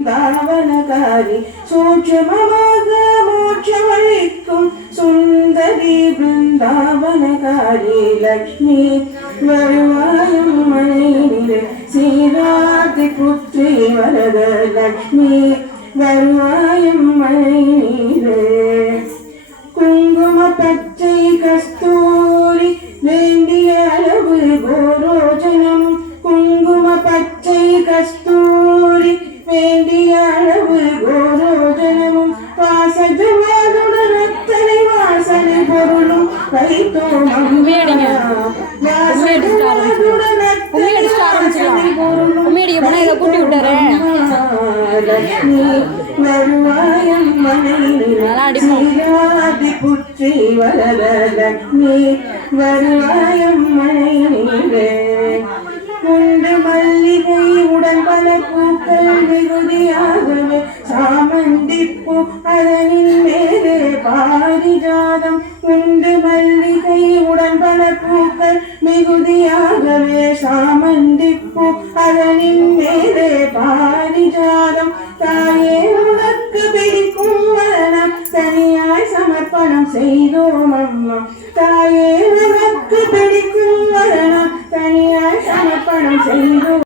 தாவனகாரி சூட்சமமாக மோட்சமளிக்கும் சுந்தரி பிருந்தாவனகாரி லக்ஷ்மி வருவாயும் மனைவிலே சீராதி புத்திரி வரத லக்ஷ்மி வருவாயும் மனைவி பொருளும் வைத்தோம் உண்மையடிங்க. வாசஜமாகுடன் உண்மையை அடிச்சுட்டு ஆரம்பிச்சிடலாம். உண்மையை அடிக்க போனா இதை கூட்டி அடிப்போம். மனைவிலே குண்டு மல்லிகை உடன் பல பூக்கள் மிகுதியாகவே சாமந்திப்பூ அதனின் மேலே பாரிஜாதம் உண்டு മികുതിയാകവേ സാമന്തിപ്പു അതനിന്മേലെ പാരിജാതം. തായേ ഉണക്ക് പിടിക്കും വരണം. തനിയായി സമർപ്പണം ചെയ്തോമമ്മ തായേ ഉണക്ക് പിടിക്കും വരണം. തനിയായി സമർപ്പണം ചെയ്തു